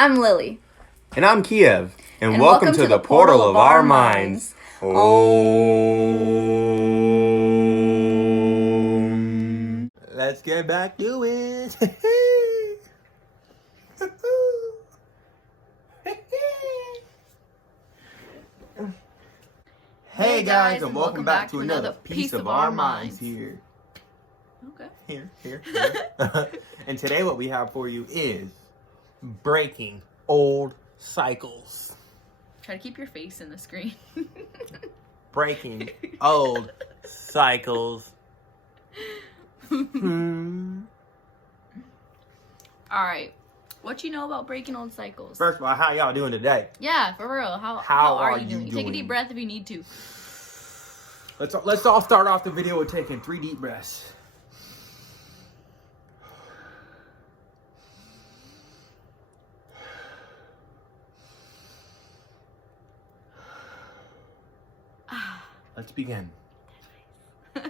I'm Lily. And I'm Kiev. And welcome to the portal of our minds. Let's get back to it. Hey guys, and welcome back to another piece of our minds here. Okay. Here. And today what we have for you is breaking old cycles. Try to keep your face in the screen. Breaking old cycles. All right. What you know about breaking old cycles? First of all, how y'all doing today? Yeah, for real. How are you doing? Take a deep breath if you need to. Let's all start off the video with taking 3 deep breaths. Let's begin. All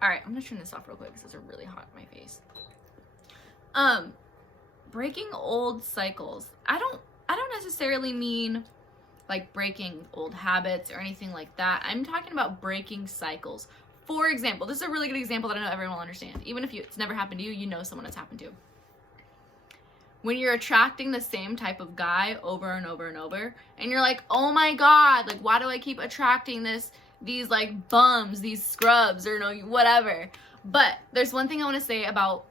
right, I'm gonna turn this off real quick because it's really hot in my face. Breaking old cycles. I don't necessarily mean like breaking old habits or anything like that. I'm talking about breaking cycles. For example, this is a really good example that I know everyone will understand. Even if it's never happened to you, you know someone it's happened to. When you're attracting the same type of guy over and over and over, and you're like, oh my God, like, why do I keep attracting these like bums, these scrubs, or whatever. But there's one thing I want to say about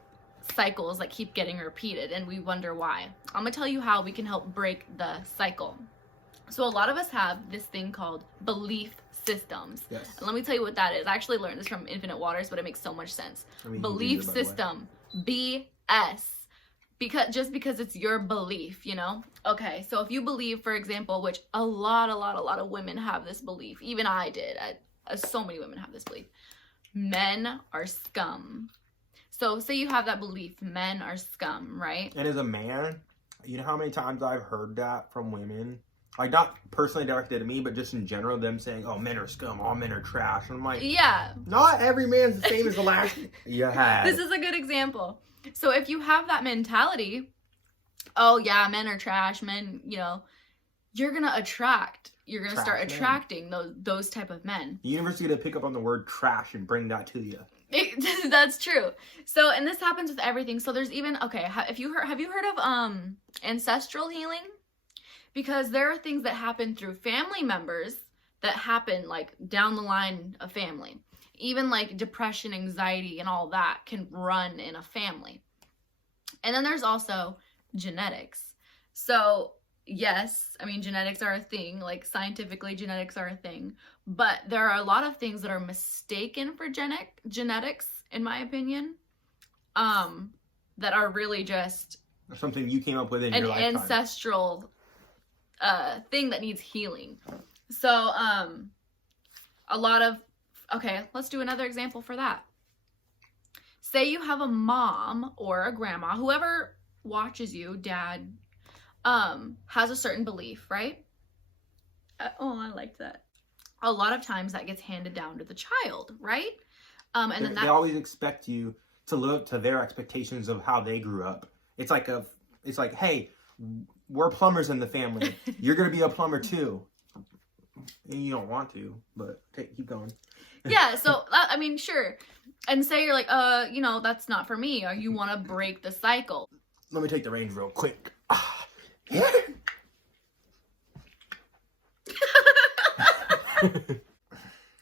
cycles that keep getting repeated, and we wonder why. I'm gonna tell you how we can help break the cycle. So a lot of us have this thing called belief systems. Yes. And let me tell you what that is. I actually learned this from Infinite Waters, but it makes so much sense. Belief system, BS. Because it's your belief, you know? Okay, so if you believe, for example, which a lot of women have this belief. Even I did. So many women have this belief. Men are scum. So say you have that belief, men are scum, right? And as a man, you know how many times I've heard that from women? Like, not personally directed at me, but just in general, them saying, oh, men are scum, all men are trash. And I'm like, yeah. Not every man's the same as the last you had. This is a good example. So if you have that mentality, oh yeah, men are trash, men, you're going to start attracting those type of men. The universe is going to pick up on the word trash and bring that to you. That's true. So, and this happens with everything. So there's even, okay, have you heard of ancestral healing? Because there are things that happen through family members that happen like down the line of family. Even like depression, anxiety, and all that can run in a family. And then there's also genetics. So yes, I mean, genetics are a thing, like scientifically genetics are a thing, but there are a lot of things that are mistaken for genetics, in my opinion, that are really just something you came up with in your lifetime. Ancestral thing that needs healing. So a lot of, okay, let's do another example for that. Say you have a mom or a grandma, whoever watches you, dad, has a certain belief, right? Oh, I liked that. A lot of times that gets handed down to the child, right? And then they always expect you to live up to their expectations of how they grew up. It's like, hey, we're plumbers in the family. You're going to be a plumber too. And you don't want to, but keep going. Yeah, so, I mean, sure. And say you're like, that's not for me, or you want to break the cycle. Let me take the reins real quick. Do you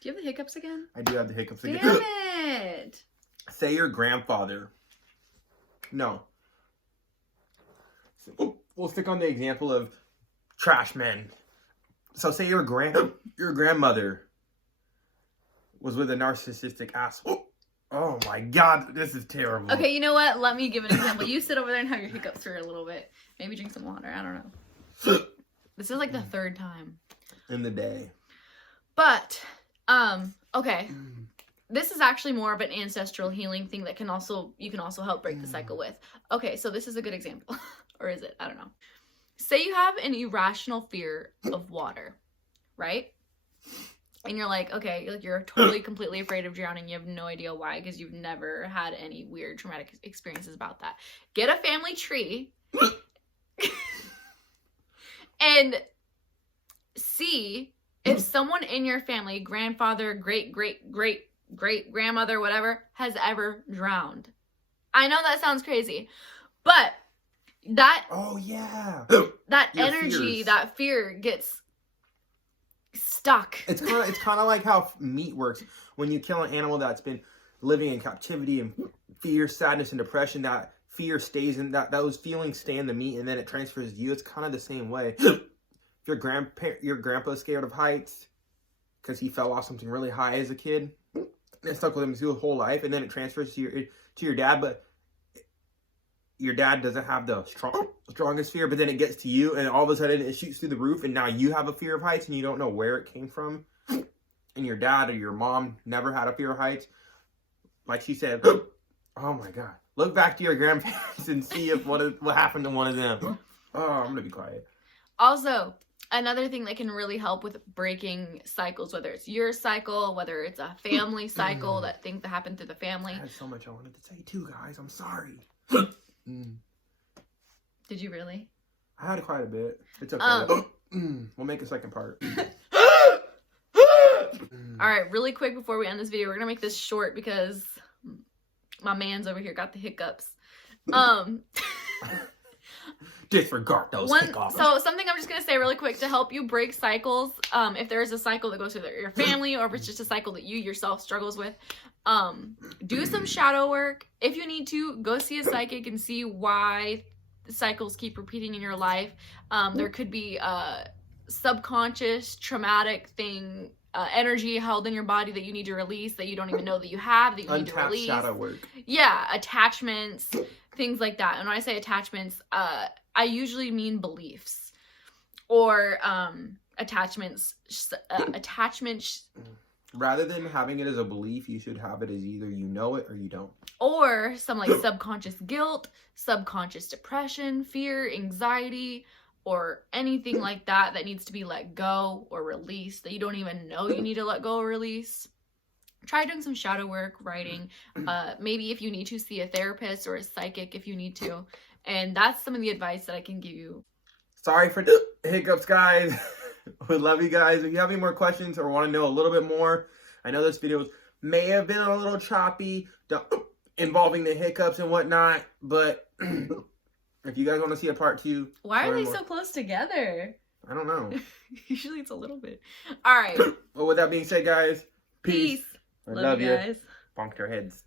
have the hiccups again? I do have the hiccups again. Damn it. Say your grandfather. No. We'll stick on the example of trash men. So say your grandmother was with a narcissistic asshole. Oh my God, this is terrible. Okay, you know what? Let me give an example. You sit over there and have your hiccups for a little bit. Maybe drink some water. I don't know. This is like the 3rd time in the day. But, okay. This is actually more of an ancestral healing thing that you can also help break the cycle with. Okay, so this is a good example. Or is it? I don't know. Say you have an irrational fear of water, right? And you're like, okay, like you're totally completely afraid of drowning. You have no idea why, because you've never had any weird traumatic experiences about that. Get a family tree. And see if someone in your family, grandfather, great grandmother, whatever, has ever drowned. I know that sounds crazy, but that Oh yeah. that Your energy, fears. that fear gets stuck. It's kind of like how meat works. When you kill an animal that's been living in captivity and fear, sadness, and depression, that fear stays in those feelings stay in the meat, and then it transfers to you. It's kind of the same way. If your grandpa's scared of heights because he fell off something really high as a kid, and it stuck with him his whole life, and then it transfers to your dad, but your dad doesn't have the strongest fear, but then it gets to you, and all of a sudden it shoots through the roof, and now you have a fear of heights, and you don't know where it came from. And your dad or your mom never had a fear of heights. Like she said, oh my God. Look back to your grandparents and see if what happened to one of them. Oh, I'm going to be quiet. Also, another thing that can really help with breaking cycles, whether it's your cycle, whether it's a family cycle, that things that happen through the family. I had so much I wanted to say too, guys. I'm sorry. Did you really? I had quite a bit. It's okay. We'll make a second part. All right, really quick before we end this video, we're gonna make this short because my man's over here got the hiccups. Disregard those hiccups. So something I'm just gonna say really quick to help you break cycles. If there is a cycle that goes through your family, or if it's just a cycle that you yourself struggles with, do some shadow work. If you need to, go see a psychic and see why cycles keep repeating in your life. There could be a subconscious traumatic thing, energy held in your body that you need to release, that you don't even know that you have, that you need to Untapped release. shadow work. Yeah, attachments, things like that. And when I say attachments, I usually mean beliefs or attachments. Rather than having it as a belief, you should have it as either you know it or you don't. Or some like subconscious guilt, subconscious depression, fear, anxiety, or anything like that that needs to be let go or released that you don't even know you need to let go or release. Try doing some shadow work, writing. Maybe if you need to, see a therapist or a psychic if you need to. And that's some of the advice that I can give you. Sorry for the hiccups, guys. We love you guys. If you have any more questions or want to know a little bit more, I know this video may have been a little choppy involving the hiccups and whatnot, but if you guys want to see a part 2. Why are they so close together? I don't know. Usually it's a little bit. All right. Well, with that being said, guys, peace. I love you. Guys. Bonked our heads.